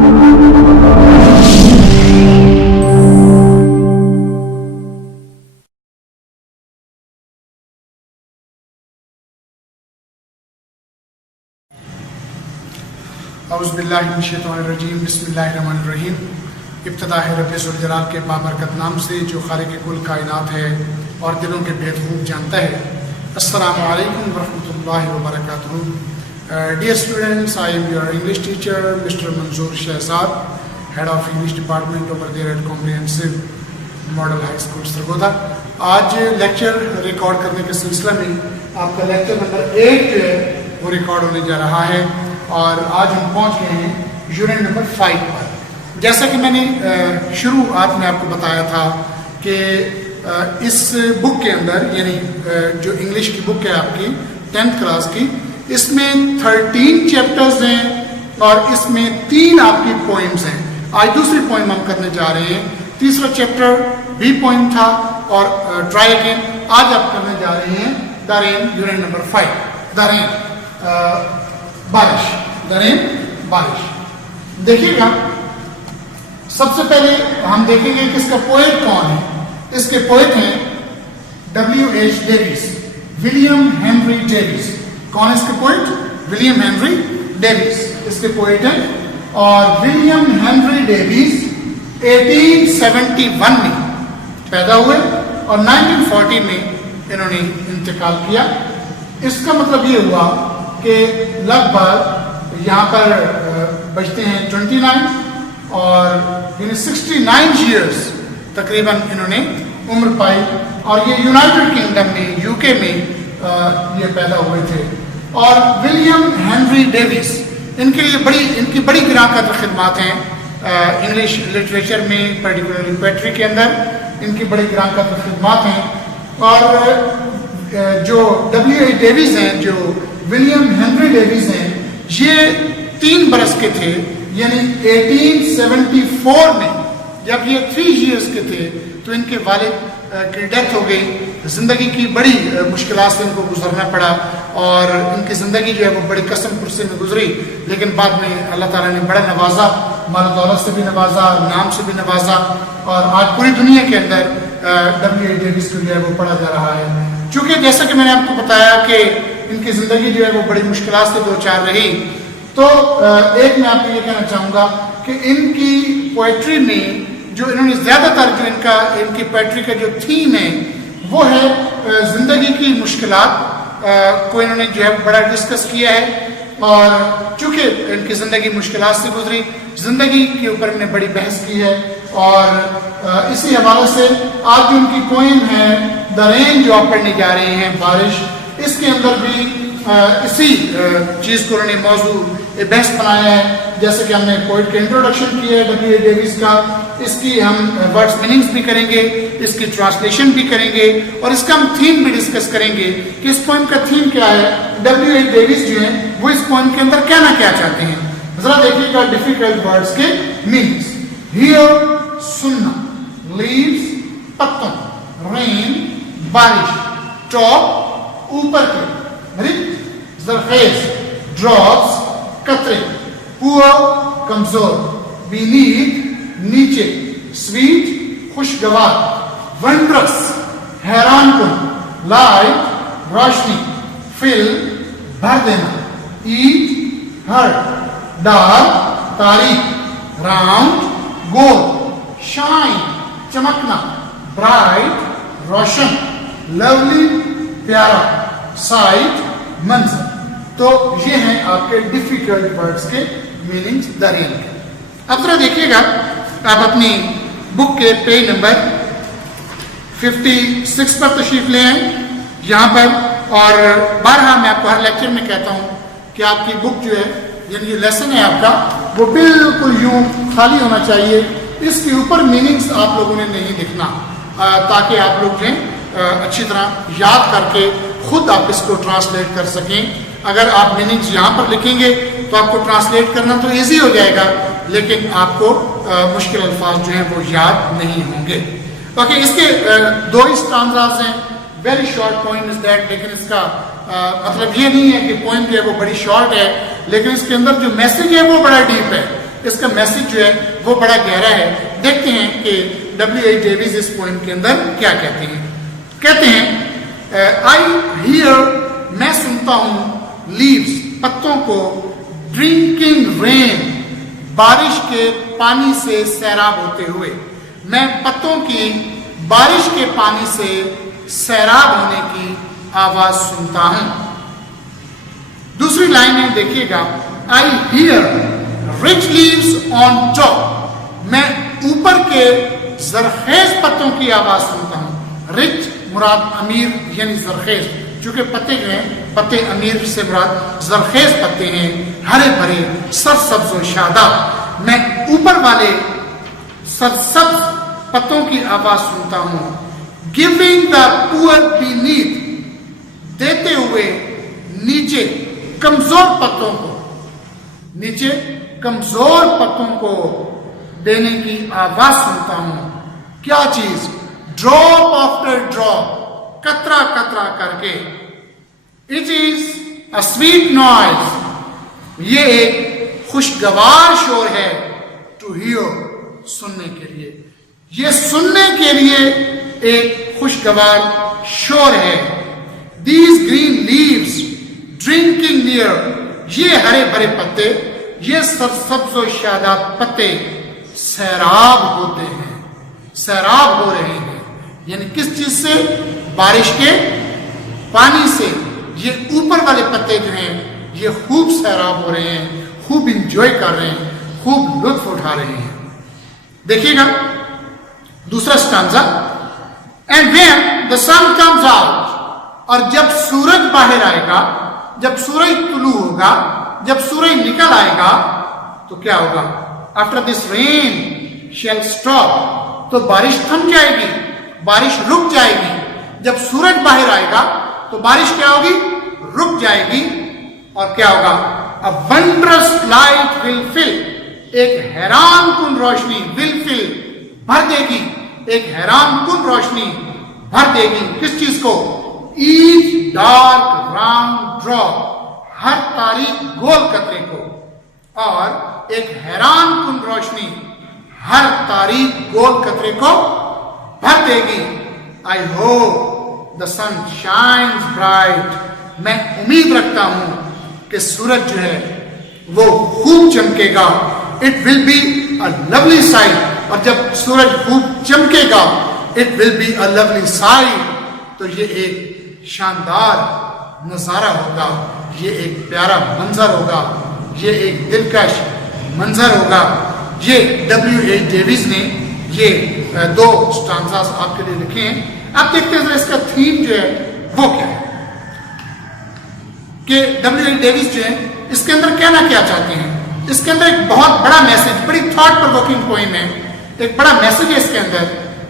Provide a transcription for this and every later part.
اعوذ باللہ من الشیطان الرجیم بسم اللہ الرحمن الرحیم. ابتدا ہے رب ذوالجلال کے بابرکت نام سے جو خالق کل کائنات ہے اور دلوں کے بھید خوب جانتا ہے. السلام علیکم ورحمۃ اللہ وبرکاتہ. Dear students, I am your English teacher Mr Manzoor Shahzad, head of English department over there at comprehensive model high school Sargodha. آج لیکچر ریکارڈ کرنے کے سلسلہ میں آپ کا لیکچر نمبر 8 جو ہے وہ ریکارڈ ہونے جا رہا ہے اور آج ہم پہنچ گئے ہیں یونٹ نمبر 5 پر. جیسا کہ میں نے شروعات میں آپ کو بتایا تھا کہ اس بک کے اندر یعنی جو انگلش کی بک ہے آپ کی 10th کلاس کی, اس میں 13 چیپٹرز ہیں اور اس میں 3 آپ کی پوئمز ہیں. آج دوسری پوئم ہم کرنے جا رہے ہیں. تیسرا چیپٹر بھی پوئم تھا اور ٹرائی اگین. آج آپ کرنے جا رہے ہیں دا رین, یونٹ نمبر 5 دا رین, بارش. درین بارش. دیکھیے گا سب سے پہلے ہم دیکھیں گے کہ اس کا پوئٹ کون ہے. اس کے پوئٹ ہیں W.H. Davies, William Henry Davies. کون ہے اس کے پوئٹ؟ ولیم ہنری ڈیویس اس کے پوئٹ ہیں. اور ولیم ہنری ڈیویس 1871 میں پیدا ہوئے اور 1940 میں انہوں نے انتقال کیا. اس کا مطلب یہ ہوا کہ لگ بھگ یہاں پر بچتے ہیں 29 اور یعنی 69 ایئرس تقریباً انہوں نے عمر پائی. اور یہ یونائٹڈ کنگڈم میں UK میں یہ پیدا ہوئے تھے. اور ولیم ہنری ڈیویس ان کے لیے ان کی بڑی گراں قدر خدمات ہیں انگلش لٹریچر میں, پرٹیکولرلی پوئٹری کے اندر ان کی بڑی گراں قدر خدمات ہیں. اور جو W.H. ڈیویس ہیں, جو ولیم ہنری ڈیویس ہیں, یہ 3 برس کے تھے یعنی 1874 میں جب یہ 3 ایئرس کے تھے تو ان کے والد کی ڈیتھ ہو گئی. زندگی کی بڑی مشکلات سے ان کو گزرنا پڑا اور ان کی زندگی جو ہے وہ بڑی قسم پرسی میں گزری. لیکن بعد میں اللہ تعالیٰ نے بڑا نوازا, مال و دولت سے بھی نوازا, نام سے بھی نوازا. اور آج پوری دنیا کے اندر W.H. ڈیویس کو جو ہے وہ پڑھا جا رہا ہے. چونکہ جیسا کہ میں نے آپ کو بتایا کہ ان کی زندگی جو ہے وہ بڑی مشکلات سے دو چار رہی, تو ایک میں آپ کو یہ کہنا چاہوں گا کہ ان کی پوئٹری میں جو انہوں نے زیادہ تر جو ان کی پوئٹری کا جو تھیم ہے وہ ہے زندگی کی مشکلات کو انہوں نے جو ہے بڑا ڈسکس کیا ہے. اور چونکہ ان کی زندگی مشکلات سے گزری, زندگی کے اوپر انہوں نے بڑی بحث کی ہے. اور اسی حوالے سے آج جو ان کی پوئم ہے دا رین جو آپ پڑھنے جا رہے ہیں, بارش, اس کے اندر بھی اسی چیز کو انہوں نے موضوع بحث بنایا ہے. جیسے کہ ہم نے پوئٹ کا انٹروڈکشن کیا ہے W.H. ڈیویس کا, اس کی ہم ورڈز میننگز بھی کریں گے, اس کی ٹرانسلیشن بھی کریں گے اور اس کا ہم تھیم بھی ڈسکس کریں گے کہ اس پوئم کا تھیم کیا ہے. W.H. ڈیویس جو ہیں وہ اس پوئم کے اندر کہنا کیا چاہتے ہیں. ذرا دیکھیے گا ڈیفیکلٹ ورڈز کے میننگز. ہیئر سننا, لیوز پتوں, رین بارش, ٹاپ اوپر کے, زرخیز ڈراپس قطرے, پور کمزور, بینیتھ نیچے, سویٹ خوشگوار, ونڈرس حیران کن, لائٹ روشنی, فل بھر دینا, ایٹ ہرٹ ڈارک تاریخ, راؤنڈ گول, شائن چمکنا, برائٹ روشن, لولی پیارا, سائٹ منظر. تو یہ ہیں آپ کے ڈیفیکلٹ ورڈز کے میننگز درین کے. اب ذرا دیکھیے گا آپ اپنی بک کے پیج نمبر 56 پر تشریف لے آئیں یہاں پر. اور بارہا میں آپ کو ہر لیکچر میں کہتا ہوں کہ آپ کی بک جو ہے یعنی یہ لیسن ہے آپ کا وہ بالکل یوں خالی ہونا چاہیے. اس کے اوپر میننگز آپ لوگوں نے نہیں لکھنا تاکہ آپ لوگ جو اچھی طرح یاد کر کے خود آپ اس کو ٹرانسلیٹ کر سکیں. اگر آپ میننگز یہاں پر لکھیں گے تو آپ کو ٹرانسلیٹ کرنا تو ایزی ہو جائے گا, لیکن آپ کو مشکل الفاظ جو ہیں وہ یاد نہیں ہوں گے. اوکے, اس کے 2 اسٹانزاز ہیں. Very short poem is that, لیکن اس کا مطلب یہ نہیں ہے کہ پوئم جو ہے وہ بڑی شارٹ ہے, لیکن اس کے اندر جو میسج ہے وہ بڑا ڈیپ ہے. اس کا میسج جو ہے وہ بڑا گہرا ہے. دیکھتے ہیں کہ W.H. ڈیوس اس پوئم کے اندر کیا کہتے ہیں. کہتے ہیں آئی ہیئر، میں سنتا ہوں، لیوز پتوں کو، ڈرنکنگ رین بارش کے پانی سے سیراب ہوتے ہوئے. میں پتوں کی بارش کے پانی سے سیراب ہونے کی آواز سنتا ہوں. دوسری لائن میں دیکھیے گا، I hear rich leaves on top, میں اوپر کے زرخیز پتوں کی آواز سنتا ہوں. رچ مراد امیر یعنی زرخیز، چونکہ پتے جو ہیں پتے امیر سے مراد زرخیز پتے ہیں، ہرے بھرے سرسبز و شاداب. میں اوپر والے سرسبز پتوں کی آواز سنتا ہوں. گیونگ دا پور بینیتھ، دیتے ہوئے نیچے کمزور پتوں کو، نیچے کمزور پتوں کو دینے کی آواز سنتا ہوں. کیا چیز؟ ڈراپ آفٹر ڈراپ، قطرہ قطرہ کر کے. It is a sweet noise, یہ ایک خوشگوار شور ہے. ٹو ہیئر، سننے کے لیے، یہ سننے کے لیے ایک خوشگوار شور ہے. These green leaves drinking near, یہ ہرے بھرے پتے، یہ سرسبز و شاداب پتے سیراب ہوتے ہیں، سیراب ہو رہے ہیں. یعنی کس چیز سے؟ بارش کے پانی سے. یہ اوپر والے پتے جو ہیں یہ خوب سیراب ہو رہے ہیں، خوب انجوائے کر رہے ہیں، خوب لطف اٹھا رہے ہیں. دیکھیے گا دوسرا stanza, and when the sun comes out, اور جب سورج باہر آئے گا، جب سورج طلوع ہوگا، جب سورج نکل آئے گا تو کیا ہوگا؟ After this rain shall stop, تو بارش تھم جائے گی، بارش رک جائے گی. جب سورج باہر آئے گا تو بارش کیا ہوگی؟ رک جائے گی. اور کیا ہوگا؟ A wondrous light will fill، ایک حیران کن روشنی will fill بھر دے گی، ایک حیران کن روشنی بھر دے گی. کس چیز کو؟ each dark round drop، ہر تاریک گول قطرے کو. اور ایک حیران کن روشنی ہر تاریک گول قطرے کو بھر دے گی. I hope the sun shines bright، میں امید رکھتا ہوں کہ سورج جو ہے وہ خوب چمکے گا. It will be a lovely sight، اور جب سورج خوب چمکے گا it will be a lovely sight، تو یہ ایک شاندار نظارہ ہوگا، یہ ایک پیارا منظر ہوگا، یہ ایک دلکش منظر ہوگا. یہ W.H. ڈیوس نے یہ دو سٹانزاز آپ کے لیے لکھے ہیں. آپ دیکھتے ہیں اس کا تھیم جو ہے وہ کیا ہے کہ W.H. ڈیوس جو ہے اس کے اندر کہنا کیا چاہتے ہیں. اس کے اندر ایک بہت بڑا میسج، بڑی تھاٹ پرووکنگ پوئم ہے، ایک بڑا میسج ہے اس کے اندر.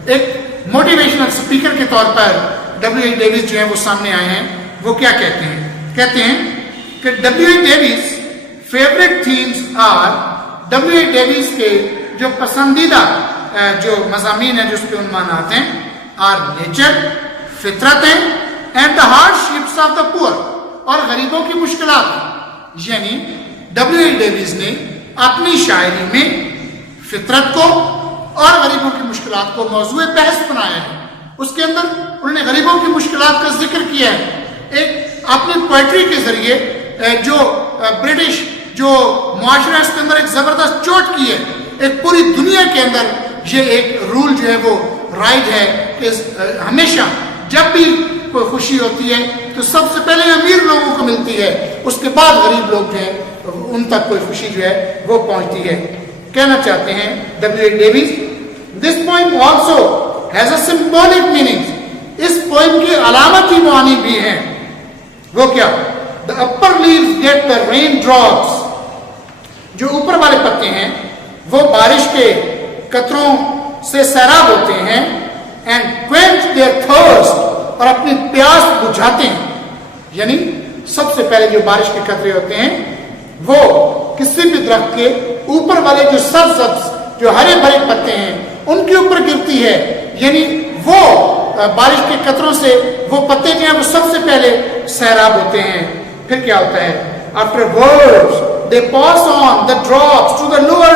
ایک موٹیویشنل اسپیکر کے طور پر W.H. ڈیوس جو ہے وہ سامنے آئے ہیں. وہ کیا کہتے ہیں؟ کہتے ہیں کہ W.H. Davies favourite themes are, W.H. Davies کے جو پسندیدہ جو مضامین ہیں جو اس پہ عنوان آتے ہیں، آر نیچر، فطرتیں، and the hardships of the poor, اور غریبوں کی مشکلات. یعنی W.H. ڈیوس نے اپنی شاعری میں فطرت کو اور غریبوں کی مشکلات کو موضوع بحث بنایا ہے. اس کے اندر انہوں نے غریبوں کی مشکلات کا ذکر کیا ہے. ایک اپنی پوئٹری کے ذریعے جو برٹش جو معاشرہ اس کے اندر ایک زبردست چوٹ کی ہے. ایک پوری دنیا کے اندر یہ ایک رول جو ہے وہ رائج ہے کہ ہمیشہ جب بھی کوئی خوشی ہوتی ہے تو سب سے پہلے امیر لوگوں کو ملتی ہے، اس کے بعد غریب لوگ جو ہیں ان تک کوئی خوشی جو ہے وہ پہنچتی ہے. کہنا چاہتے ہیں W.H. Davies, this poem also has a symbolic meaning, اس پوئم کی علامتی معنی بھی ہیں. وہ کیا؟ The upper leaves get the raindrops, جو اوپر والے پتے ہیں وہ بارش کے قطروں سے سیراب ہوتے ہیں. اینڈ quench their thirst، اور اپنی پیاس بجھاتے ہیں. یعنی سب سے پہلے جو بارش کے قطرے ہوتے ہیں وہ کسی بھی درخت کے اوپر والے جو سبز جو ہرے بھرے پتے ہیں ان کے اوپر گرتی ہے. یعنی وہ بارش کے قطروں سے وہ پتے جو ہیں وہ سب سے پہلے سیراب ہوتے ہیں. پھر کیا ہوتا ہے؟ Afterwards they pass on the drops to the lower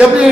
W.A.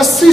80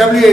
W.A.